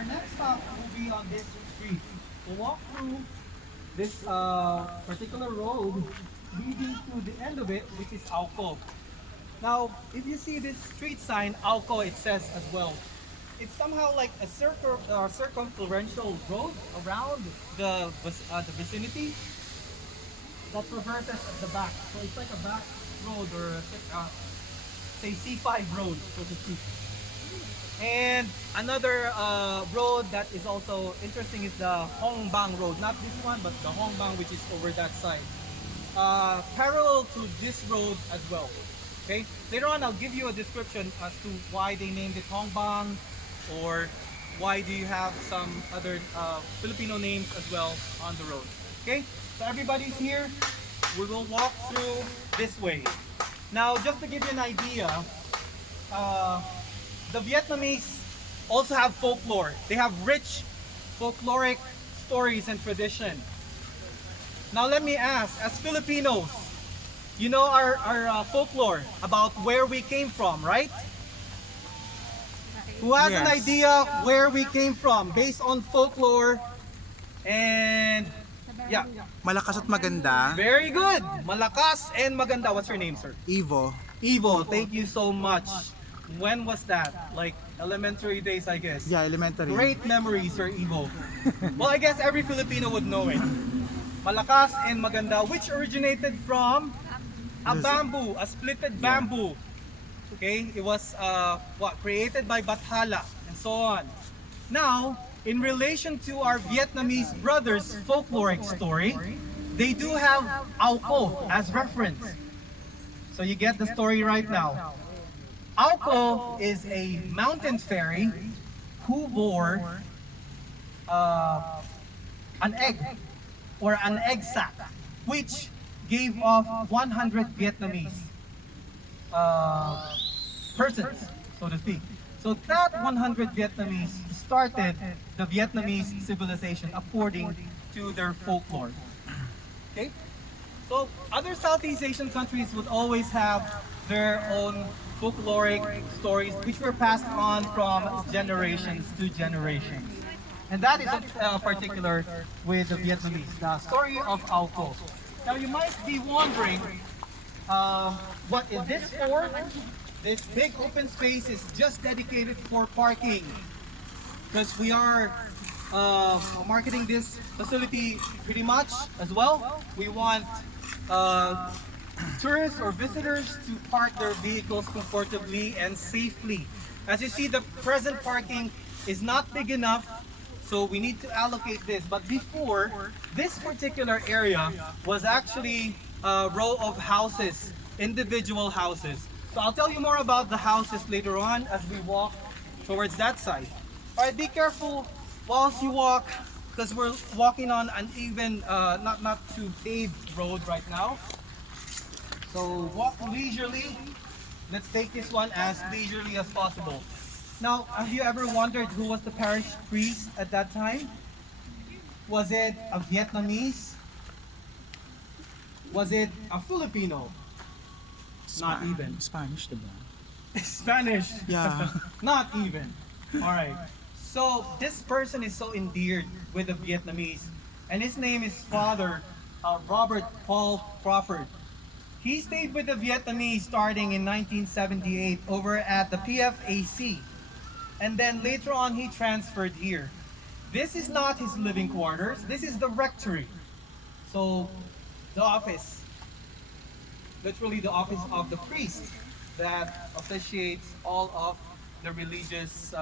our next stop will be on this street. We'll walk through this particular road leading to the end of it, which is Auco. Now, if you see this street sign, Auco, it says as well. It's somehow like a circumferential road around the vicinity that traverses at the back. So it's like a back road or say C5 road, so to speak. And another road that is also interesting is the Hong Bang Road. Not this one, but the Hong Bang, which is over that side. Parallel to this road as well. Okay. Later on, I'll give you a description as to why they named it Hong Bang, or why do you have some other Filipino names as well on the road. Okay. So everybody's here. We will walk through this way. Now, just to give you an idea, the Vietnamese also have folklore. They have rich folkloric stories and tradition. Now let me ask, as Filipinos, you know our folklore about where we came from, right? Who has an idea where we came from based on folklore and yeah. Malakas at maganda. Very good. Malakas and maganda. What's your name, sir? Evo. Evo, thank you so much. When was that? Like elementary days, I guess. Yeah, elementary. Great memories, Sir Evo. Well, I guess every Filipino would know it. Malakas and maganda, which originated from a bamboo, a splitted bamboo. Okay, it was created by Bathala and so on. Now, in relation to our Vietnamese brothers' folkloric story, they do have Auco as reference. So you get the story right now. Auco is a mountain fairy who bore an egg or an egg sac, which gave off 100 Vietnamese persons, so to speak. So that 100 Vietnamese started the Vietnamese civilization according to their folklore. Okay? So other Southeast Asian countries would always have their own folkloric stories which were passed on from generations to generations. And that is particular with the Vietnamese, the story of Auco. Now you might be wondering, what is this for? This big open space is just dedicated for parking, because we are marketing this facility pretty much as well. We want tourists or visitors to park their vehicles comfortably and safely. As you see, the present parking is not big enough, so we need to allocate this. But before, this particular area was actually a row of houses, individual houses. So I'll tell you more about the houses later on as we walk towards that side. All right, be careful whilst you walk, because we're walking on an even, not too paved road right now. So walk leisurely. Let's take this one as leisurely as possible. Now, have you ever wondered who was the parish priest at that time? Was it a Vietnamese? Was it a Filipino? Not even. Spanish, diba? Spanish. Yeah. Not even. All right. So this person is so endeared with the Vietnamese, and his name is Father Robert Paul Crawford. He stayed with the Vietnamese starting in 1978 over at the PFAC, and then later on he transferred here. This is not his living quarters. This is the rectory. So the office, literally the office of the priest that officiates all of the religious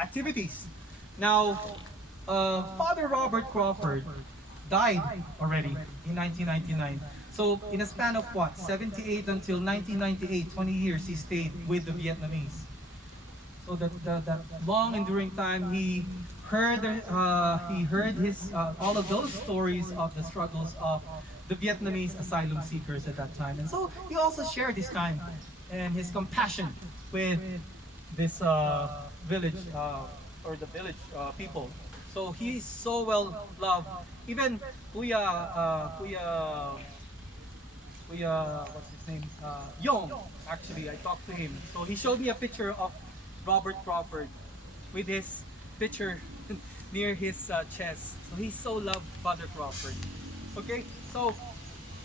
activities. Now, Father Robert Crawford died already in 1999. So in a span of what, 78 until 1998, 20 years, he stayed with the Vietnamese. So that long enduring time, he heard his all of those stories of the struggles of the Vietnamese asylum seekers at that time. And so he also shared his time and his compassion with this village or the village people. So he's so well loved. Even what's his name? Yong, actually, I talked to him. So he showed me a picture of Robert Crawford with his picture near his chest. So he so loved Father Crawford. Okay, so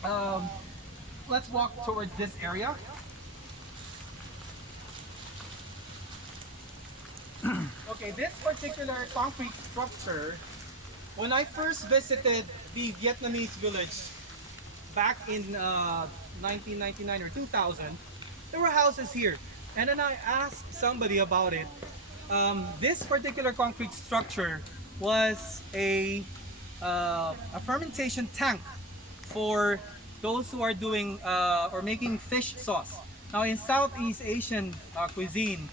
um, let's walk towards this area. Okay, this particular concrete structure, when I first visited the Vietnamese village back in 1999 or 2000, there were houses here. And then I asked somebody about it. This particular concrete structure was a fermentation tank for those who are doing or making fish sauce. Now in Southeast Asian cuisine,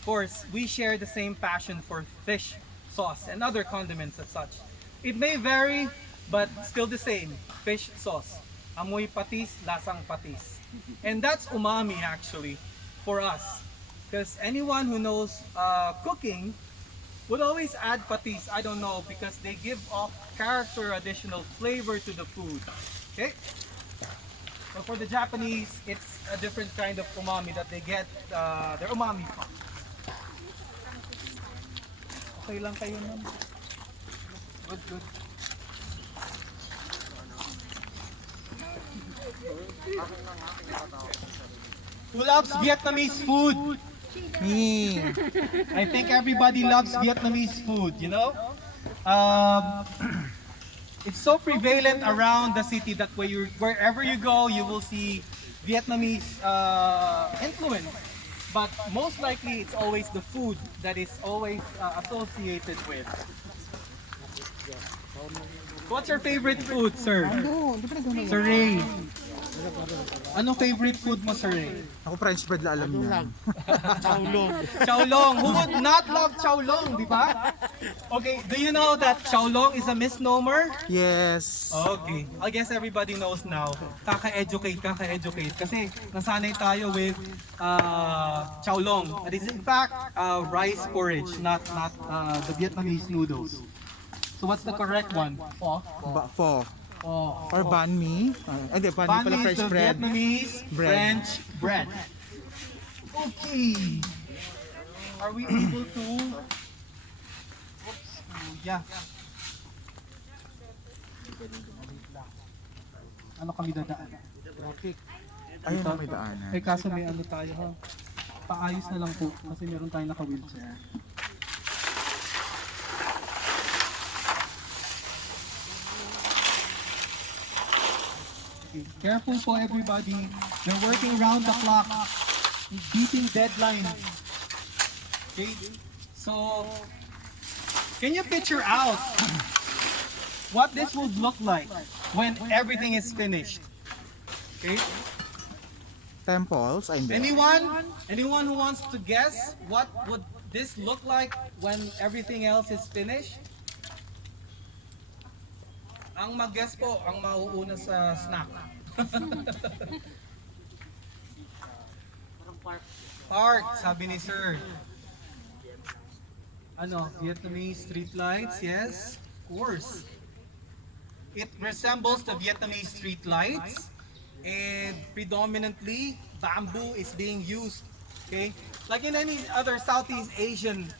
of course, we share the same passion for fish sauce and other condiments as such. It may vary, but still the same, fish sauce. Amoy patis, lasang patis. And that's umami actually for us. Because anyone who knows cooking would always add patis, I don't know, because they give off character, additional flavor to the food. Okay? So for the Japanese, it's a different kind of umami that they get, their umami from. Okay lang kayo nun. Good, good. Who loves Vietnamese food? Me. I think everybody loves Vietnamese food, you know? It's so prevalent around the city that wherever you go, you will see Vietnamese influence. But most likely, it's always the food that is always associated with. What's your favorite food, sir? Sir Ray. Anong favorite food mo, Sir Ray? Ako French bread la alam niya. Xiaolong. Who would not love xiaolong, di ba? Okay, do you know that xiaolong is a misnomer? Yes. Okay, I guess everybody knows now. Kaka-educate. Kasi nasanay tayo with xiaolong. It is in fact rice porridge, not the Vietnamese noodles. So what's the correct one? Pho? Pho. Oh. Or banh mi. Hindi, banh mi pala Banh mi is French the bread. Vietnamese Bread. French bread. Okay. Are we able to? Oops. Yeah. Ano kami dadaan? Traffic. Ayun na may daanan. Eh kaso may ano tayo ha. Paayos na lang po kasi meron tayong naka-wheelchair. Careful po everybody. They're working round the clock. Beating deadlines. Okay? So, can you picture out what this would look like when everything is finished? Okay? Temples, ay hindi. Anyone who wants to guess what would this look like when everything else is finished? Ang mag-guess po, ang mauuna sa snack. Park, sabi ni Sir. Ano, Vietnamese street lights? Yes, of course. It resembles the Vietnamese street lights, and predominantly bamboo is being used. Okay, like in any other Southeast Asian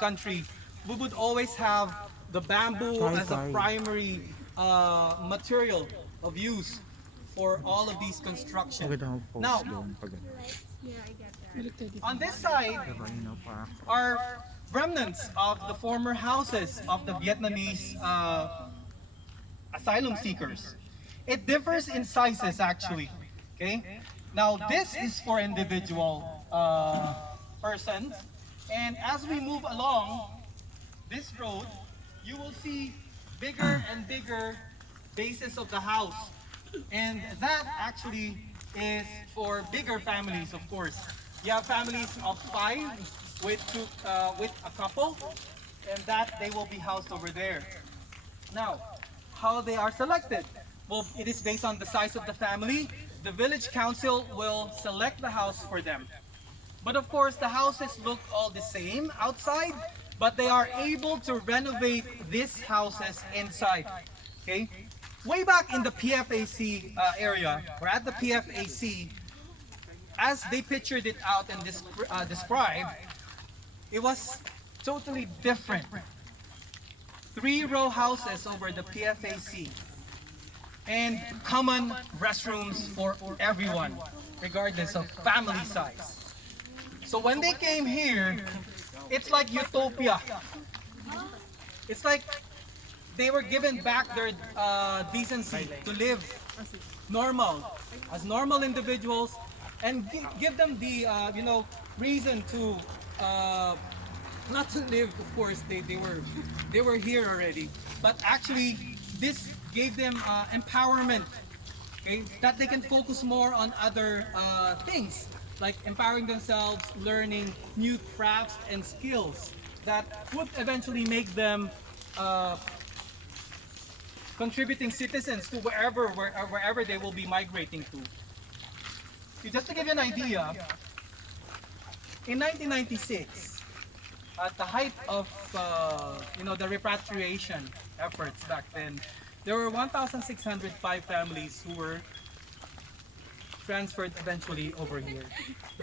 country, we would always have the bamboo as a primary material of use for all of these construction. Now, on this side are remnants of the former houses of the Vietnamese asylum seekers. It differs in sizes actually. Okay. Now this is for individual persons, and as we move along this road, you will see bigger and bigger bases of the house, and that actually is for bigger families. Of course, you have families of 5 with a couple, and that they will be housed over there. Now, how they are selected? Well, it is based on the size of the family. The village council will select the house for them. But of course, the houses look all the same outside, but they are able to renovate these houses inside. Okay? Way back in the PFAC area, or at the PFAC, as they pictured it out and described, it was totally different. 3-row houses over the PFAC and common restrooms for everyone, regardless of family size. So when they came here, it's like utopia. It's like they were given back their decency to live normal, as normal individuals, and give them the reason to not to live. Of course, they were here already, but actually this gave them empowerment. Okay, that they can focus more on other things, like empowering themselves, learning new crafts and skills that would eventually make them contributing citizens to wherever they will be migrating to. Just to give you an idea, in 1996, at the height of the repatriation efforts back then, there were 1,605 families who were transferred eventually over here.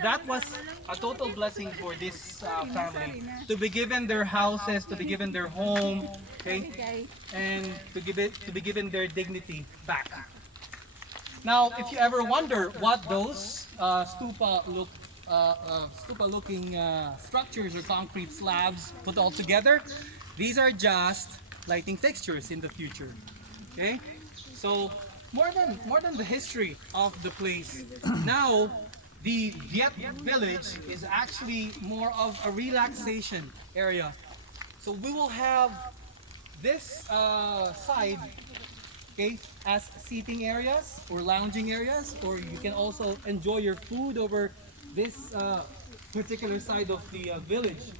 That was a total blessing for this family, to be given their houses, to be given their home, okay, and to be given their dignity back. Now, if you ever wonder what those stupa-looking structures or concrete slabs put all together, these are just lighting fixtures in the future. Okay, so more than the history of the place, now the Village is actually more of a relaxation area. So we will have this side, okay, as seating areas or lounging areas, or you can also enjoy your food over this particular side of the village.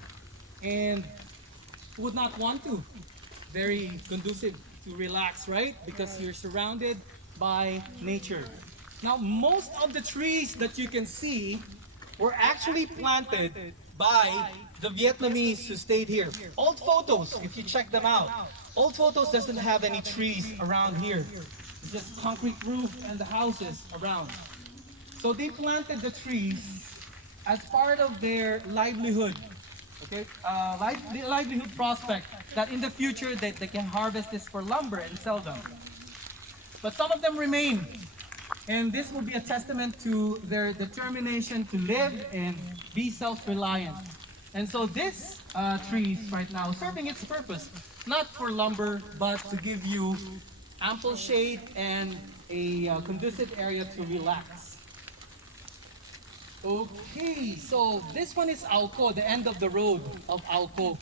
And who would not want to? Very conducive to relax, right? Because you're surrounded by nature. Now, most of the trees that you can see were actually planted by the Vietnamese who stayed here. Old photos, if you check them out, old photos doesn't have any trees around here. It's just concrete roof and the houses around. So they planted the trees as part of their livelihood. Okay, livelihood prospect, that in the future they can harvest this for lumber and sell them. But some of them remain, and this will be a testament to their determination to live and be self-reliant. And so this tree right now serving its purpose, not for lumber, but to give you ample shade and a conducive area to relax. Okay, so this one is Auco, the end of the road of Auco.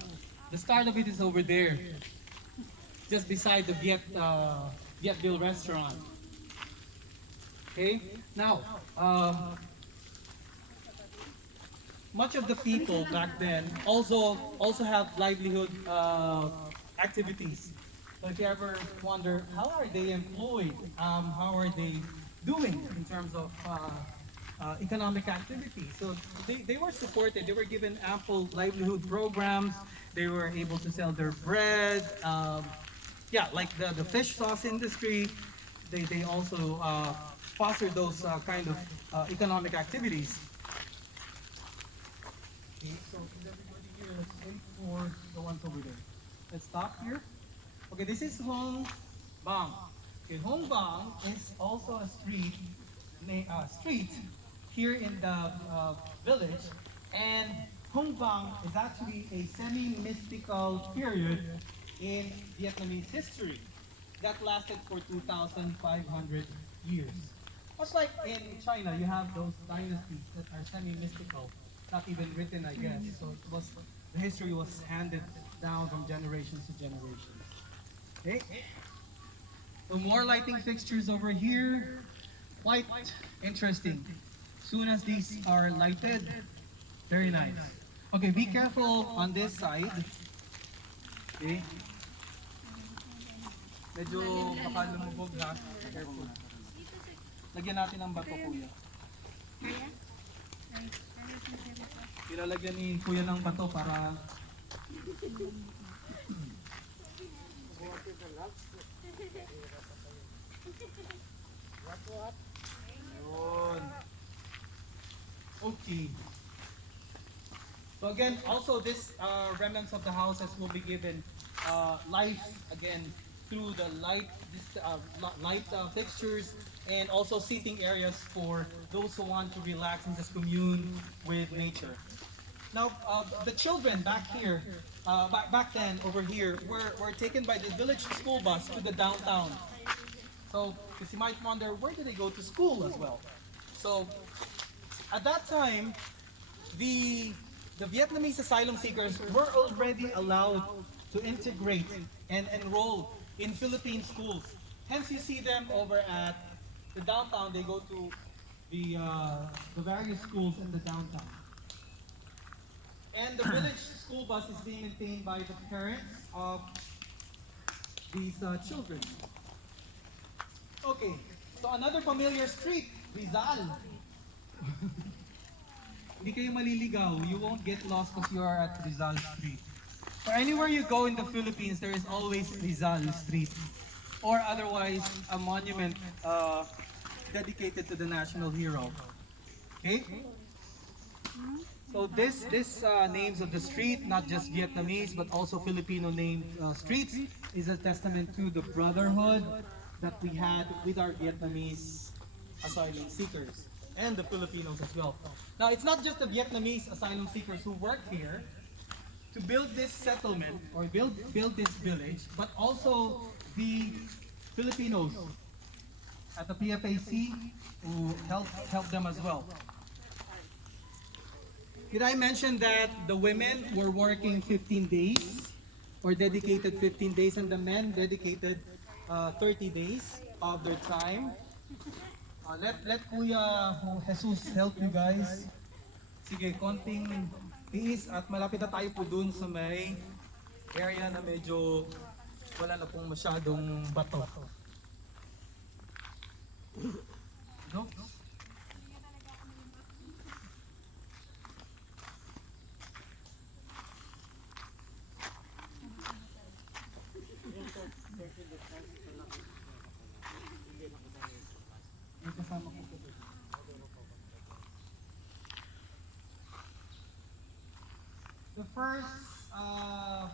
The start of it is over there, just beside the VietVille restaurant. Okay, now, much of the people back then also have livelihood activities. So if you ever wonder, how are they employed? How are they doing in terms of economic activity? So they were supported. They were given ample livelihood programs. They were able to sell their bread. Like the fish sauce industry. They also foster those kind of economic activities. Okay, so is everybody here? Let's wait for the ones over there. Let's stop here. Okay, this is Hong Bang. Okay, Hong Bang is also a street here in the village, and Hong Bang is actually a semi-mystical period in Vietnamese history that lasted for 2,500 years. Much like in China, you have those dynasties that are semi-mystical, not even written, I guess. So the history was handed down from generations to generations. Okay. So more lighting fixtures over here. Quite interesting. Soon as these are lighted, very nice. Okay, be careful on this side. Okay. Medyo baka lumubog na. Careful. Lagyan natin ng bato, kuya. Ilalagyan ni kuya ng bato para yun. Okay. So again, also this remnants of the houses will be given life again through the light fixtures and also seating areas for those who want to relax and just commune with nature. Now, the children back here, back then over here, were taken by the village school bus to the downtown. So, because you might wonder, where do they go to school as well? So, at that time, the the Vietnamese asylum seekers were already allowed to integrate and enroll in Philippine schools. Hence, you see them over at the downtown. They go to the various schools in the downtown. And the village school bus is being maintained by the parents of these children. Okay, so another familiar street, Rizal. Hindi kayo maliligaw. You won't get lost because you are at Rizal Street. So anywhere you go in the Philippines, there is always Rizal Street. Or otherwise, a monument dedicated to the national hero. Okay? So this names of the street, not just Vietnamese, but also Filipino named streets, is a testament to the brotherhood that we had with our Vietnamese asylum seekers and the Filipinos as well. Now, it's not just the Vietnamese asylum seekers who worked here to build this settlement or build this village, but also the Filipinos at the PFAC who helped them as well. Did I mention that the women were working 15 days or dedicated 15 days and the men dedicated 30 days of their time? Let Kuya Jesus help you guys. Sige, konting tiis at malapit na tayo po dun sa may area na medyo wala na pong masyadong bato. No? May kasama ko po. The first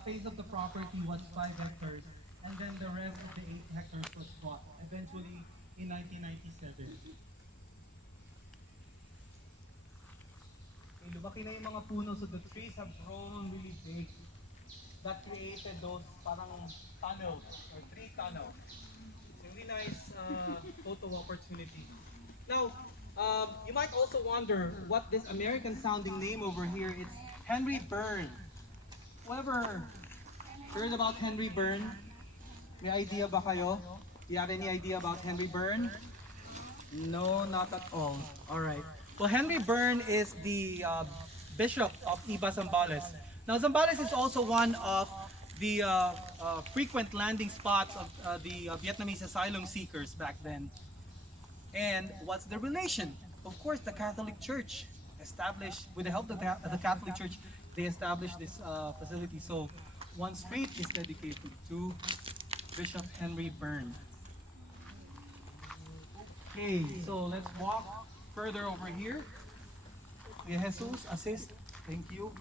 phase of the property was 5 hectares, and then the rest of the 8 hectares was bought, eventually in 1997. Okay, lumaki na yung mga puno, so the trees have grown really big. That created those parang tunnels, or tree tunnels. It's a really nice photo opportunity. Now, you might also wonder what this American-sounding name over here is. Henry Byrne. Whoever heard about Henry Byrne? May idea ba kayo? Do you have any idea about Henry Byrne? No, not at all. All right. Well, Henry Byrne is the bishop of Iba Zambales. Now, Zambales is also one of the frequent landing spots of the Vietnamese asylum seekers back then. And what's the relation? Of course, the Catholic Church established, with the help of the Catholic Church, they established this facility. So, one street is dedicated to Bishop Henry Byrne. Okay, so let's walk further over here. Kuya Jesus, assist. Thank you.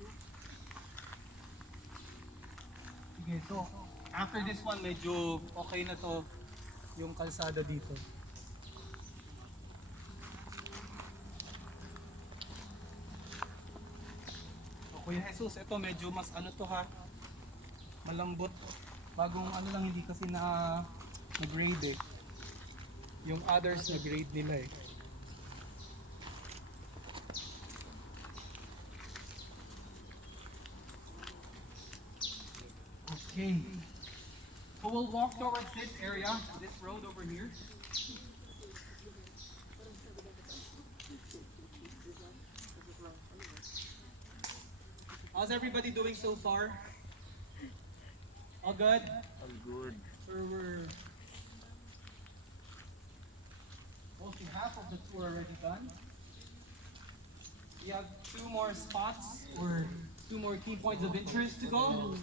Okay, so after this one, medyo okay na to yung kalsada dito. So, Kuya Jesus, ito medyo mas ano to ha, malambot. Bagong ano lang, hindi kasi na-grade eh. Yung others na-grade nila eh. Okay. So we'll walk towards this area, this road over here. How's everybody doing so far? All good? All good. So we're mostly half of the tour already done. We have 2 more spots or 2 more key points of interest to go.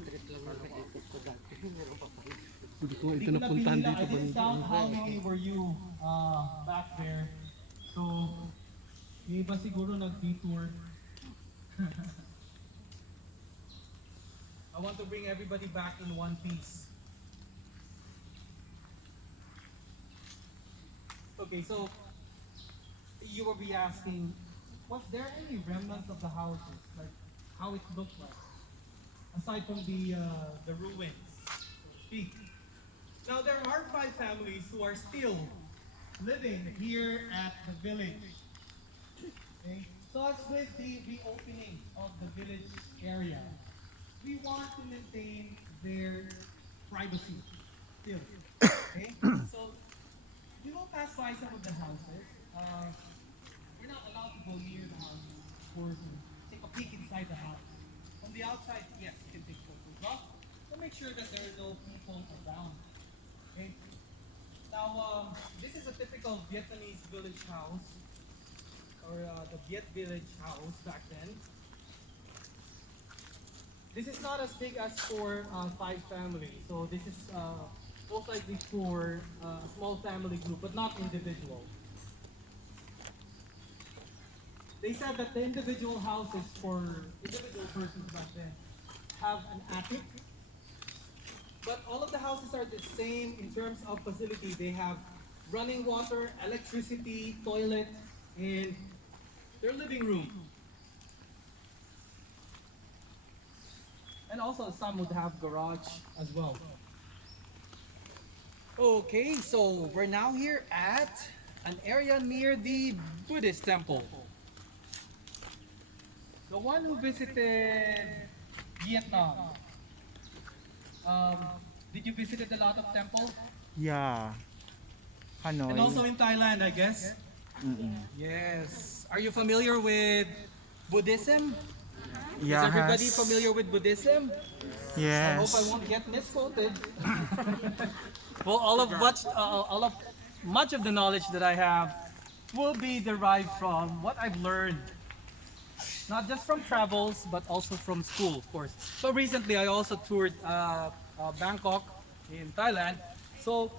Hindi ko ito napuntahan dito I ba? didn't count how many were you back there. So, yung iba siguro nag-detour. I want to bring everybody back in one piece. Okay, so you will be asking, was there any remnants of the houses, like how it looked like, aside from the ruins, so to speak? Now there are five families who are still living here at the village. Okay? So as with the reopening of the village area, we want to maintain their privacy still. Okay? So we will pass by some of the houses. We're not allowed to go near the houses or to take a peek inside the house. From the outside, yes, you can take photos of. So make sure that there are no people around. Okay? Now, this is a typical Vietnamese village house, or the Viet Village house back then. This is not as big as for five families, so this is most likely for a small family group, but not individual. They said that the individual houses for individual persons back then have an attic, but all of the houses are the same in terms of facility. They have running water, electricity, toilet, and their living room. And also some would have garage as well. Okay, so we're now here at an area near the Buddhist Temple. The one who visited Vietnam, um, did you visit a lot of temples? Yeah. Hanoi. And also in Thailand, I guess? Yes. Are you familiar with Buddhism? Yeah. Is everybody familiar with Buddhism? I hope I Yes. won't get misquoted. Well, much of the knowledge that I have will be derived from what I've learned, not just from travels, but also from school, of course. So recently, I also toured Bangkok in Thailand, so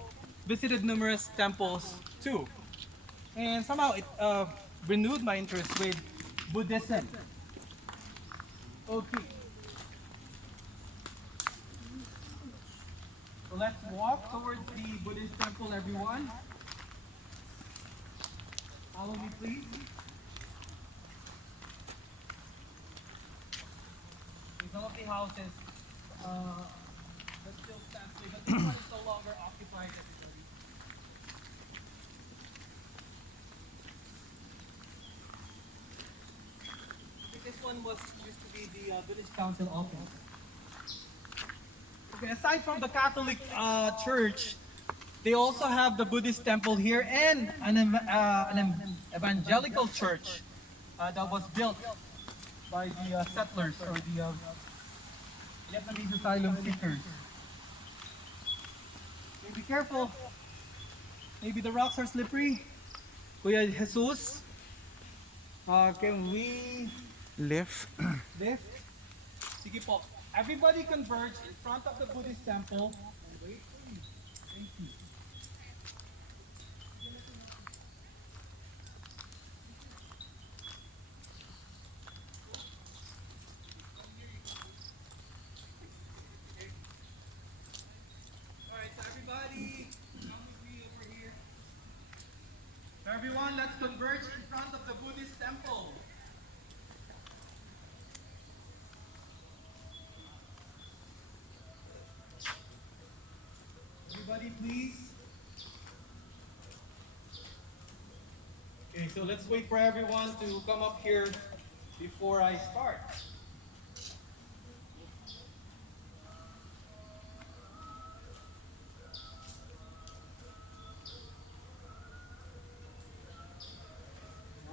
visited numerous temples too, and somehow it renewed my interest with Buddhism. Okay. So let's walk towards the Buddhist temple, everyone. Follow me, please. In some of the houses, that still stands today, but this one is no longer occupied, everybody. I think this one used to be the village council office. Okay, aside from the Catholic church, they also have the Buddhist temple here and an evangelical church that was built by the settlers or the Vietnamese asylum seekers. Okay, be careful. Maybe the rocks are slippery. Kuya Jesus, can we Lift. lift? Sige po. Everybody converge in front of the Buddhist temple. And wait, please. Thank you. Alright, so everybody, come with me over here. So everyone, let's converge in front of the Buddhist temple. Everybody, please. Okay, so let's wait for everyone to come up here before I start.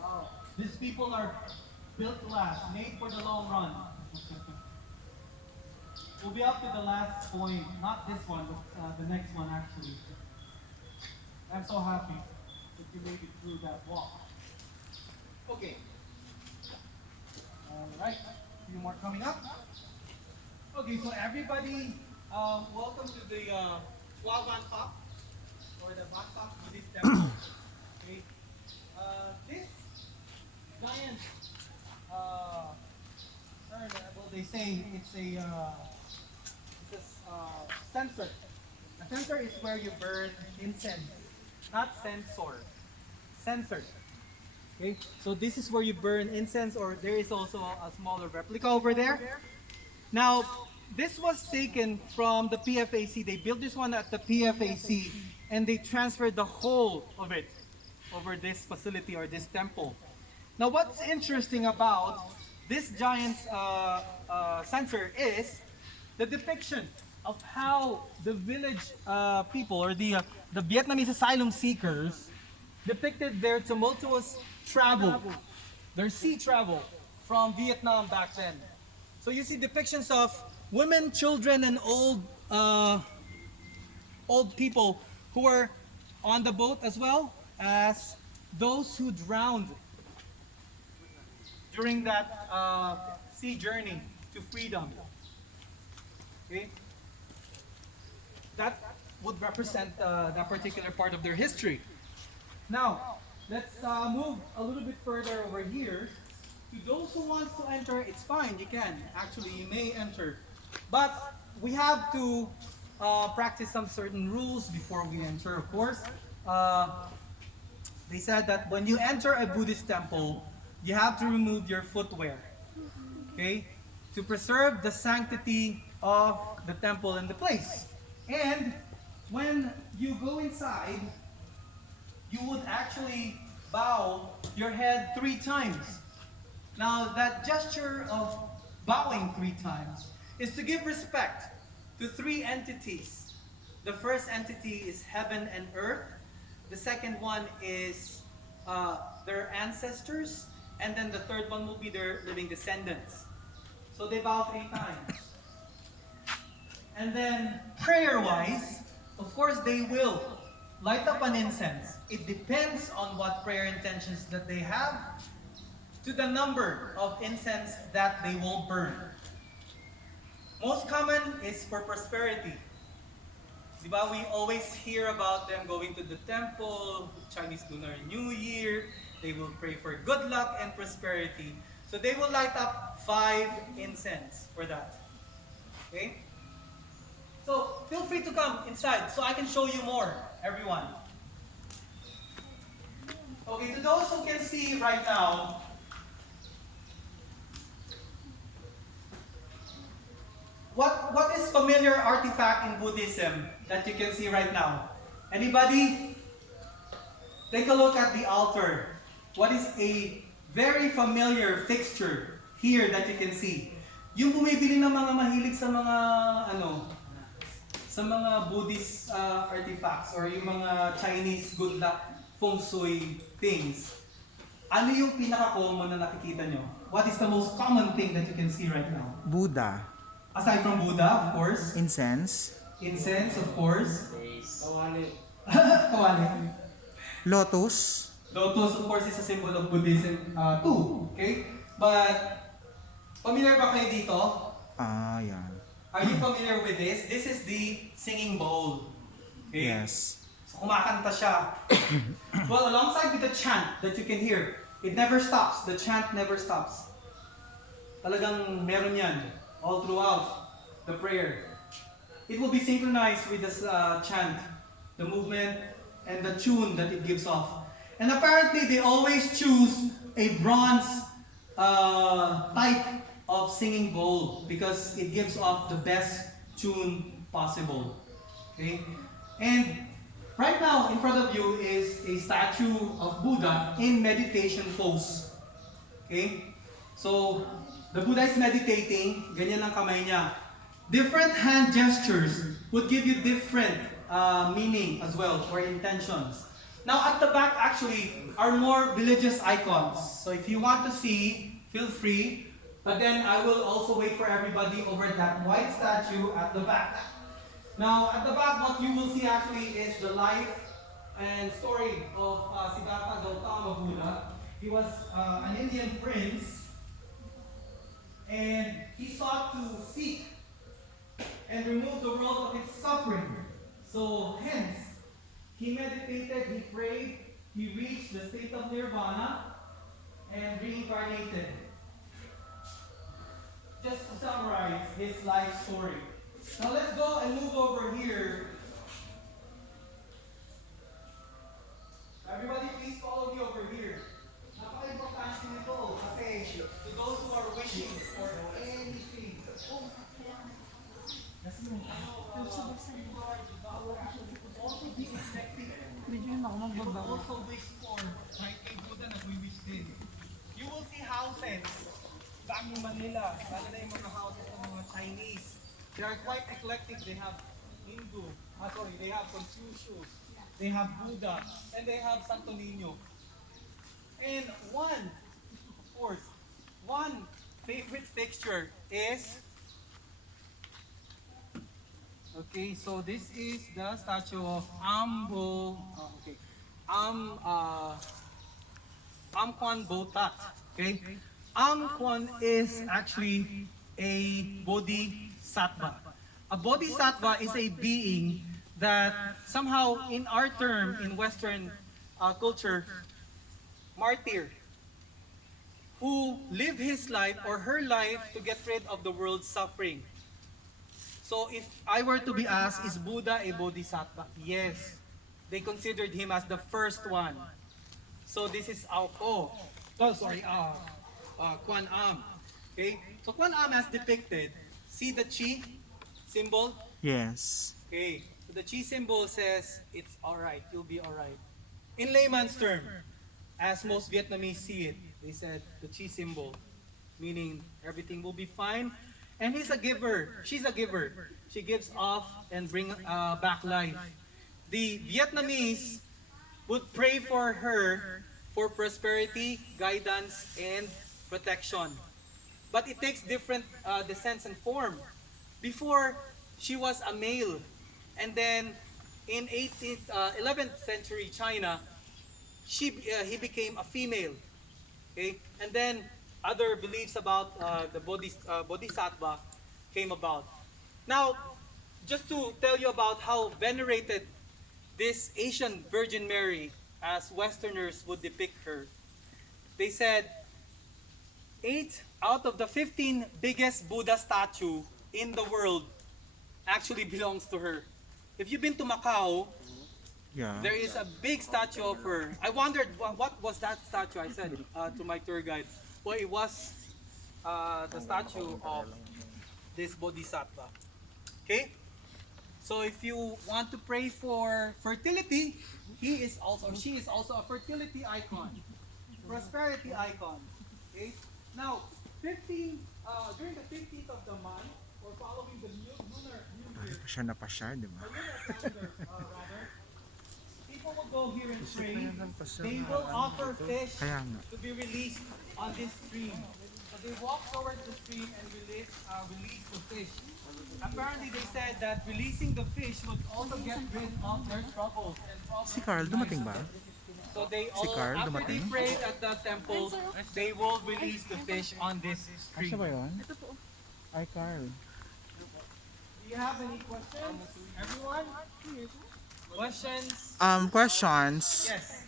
Wow. These people are built to last, made for the long run. We'll be up to the last point, not this one, but the next one actually. I'm so happy that you made it through that walk. Okay. Alright, a few more coming up. Okay, so everybody, welcome to the Chua Van Pop, or the Van Pop Buddhist Temple. Okay. This giant urn, well, they say it's a censer. A censer is where you burn incense, not censor. Censer. Okay, so this is where you burn incense, or there is also a smaller replica over there. Now, this was taken from the PFAC. They built this one at the PFAC, and they transferred the whole of it over this facility or this temple. Now, what's interesting about this giant censer is the depiction of how the village people or the Vietnamese asylum seekers depicted their tumultuous travel, their sea travel from Vietnam back then. So you see depictions of women, children, and old people who were on the boat, as well as those who drowned during that sea journey to freedom. Okay? That would represent that particular part of their history. Now, let's move a little bit further over here. To those who want to enter, it's fine, you can. Actually, you may enter. But we have to practice some certain rules before we enter, of course. They said that when you enter a Buddhist temple, you have to remove your footwear, okay? To preserve the sanctity of the temple and the place. And when you go inside, you would actually bow your head 3 times. Now, that gesture of bowing 3 times is to give respect to 3 entities. The first entity is heaven and earth. The second one is their ancestors. And then the third one will be their living descendants. So they bow 3 times. And then prayer-wise, of course they will light up an incense. It depends on what prayer intentions that they have to the number of incense that they will burn. Most common is for prosperity. Diba, we always hear about them going to the temple, Chinese Lunar New Year. They will pray for good luck and prosperity. So they will light up 5 incense for that. Okay? So feel free to come inside so I can show you more, everyone. Okay, to those who can see right now, what is familiar artifact in Buddhism that you can see right now? Anybody? Take a look at the altar. What is a very familiar fixture here that you can see? Yung bumibili ng mga mahilig sa mga sa mga Buddhist artifacts or yung mga Chinese good luck feng shui things. Ano yung pinaka-common na nakikita nyo? What is the most common thing that you can see right now? Buddha. Aside from Buddha, of course. Incense. Incense, of course. Kawali. Kawali. Lotus. Lotus, of course, is a symbol of Buddhism too. Okay? But, familiar ba kayo dito? Yan. Are you familiar with this? This is the singing bowl. Okay? Yes. So, kumakanta siya. Well, alongside with the chant that you can hear, it never stops. The chant never stops. Talagang meron yan all throughout the prayer. It will be synchronized with this chant, the movement, and the tune that it gives off. And apparently, they always choose a bronze type of singing bowl because it gives off the best tune possible. Okay? And right now, in front of you is a statue of Buddha in meditation pose. Okay? So, the Buddha is meditating, ganyan ang kamay niya. Different hand gestures would give you different meaning as well, or intentions. Now, at the back actually are more religious icons. So if you want to see, feel free. But then I will also wait for everybody over that white statue at the back. Now, at the back, what you will see actually is the life and story of Siddhartha Gautama Buddha. He was an Indian prince, and he sought to seek and remove the world of its suffering. So, hence, he meditated, he prayed, he reached the state of nirvana, and reincarnated. Just to summarize his life story. Now let's go and move over here. Everybody please follow me over here. Napaka-importante nito kasi to those who are wishing for anything. Also be expecting. Also wish for kahit kay Buddha nag-wish din. You will see houses back in Manila, lalo na yung mga houses ng mga Chinese. They are quite eclectic. They have Hindu, they have Confucius, they have Buddha, and they have Santo Niño. And of course, one favorite fixture is, okay, so this is the statue of Amkwan Botat. Okay, Amkwan is actually a bodhisattva. A bodhisattva is a being that somehow, in our term, in Western culture, martyr, who lived his life or her life to get rid of the world's suffering. So if I were to be asked, is Buddha a bodhisattva? Yes. They considered him as the first one. So this is Kwan Am. Okay? So Kwan Am as depicted, see the chi symbol? Yes. Okay. So the chi symbol says, it's alright, you'll be alright. In layman's term, as most Vietnamese see it, they said the chi symbol, meaning everything will be fine. And he's a giver. She's a giver. She gives off and bring back life. The Vietnamese would pray for her for prosperity, guidance, and protection. But it takes different descents and form. Before, she was a male. And then, in 11th century China, he became a female. Okay? And then, other beliefs about the bodhisattva came about. Now, just to tell you about how venerated this Asian Virgin Mary, as Westerners would depict her, they said 8 out of the 15 biggest Buddha statue in the world actually belongs to her. If you've been to Macau, Yeah. there is a big statue of her. I wondered, what was that statue? I said to my tour guide, well, it was the statue of this bodhisattva. Okay? So if you want to pray for fertility, she is also a fertility icon, prosperity icon. Okay? Now, during the 15th of the month, or following the lunar new year, Pa siya, di ba? or lunar calendar, rather, people will go here and pray. They will offer fish Kaya nga. to be released on this stream. So they walk towards the stream and release the fish. Apparently, they said that releasing the fish would also get rid of their troubles and problems. Si Carl, dumating ba? So they Carl after they dumating? prayed at the temple, they will release the fish on this stream. ba yun? Ay, Carl. Do you have any questions, everyone? Questions? Questions. Yes.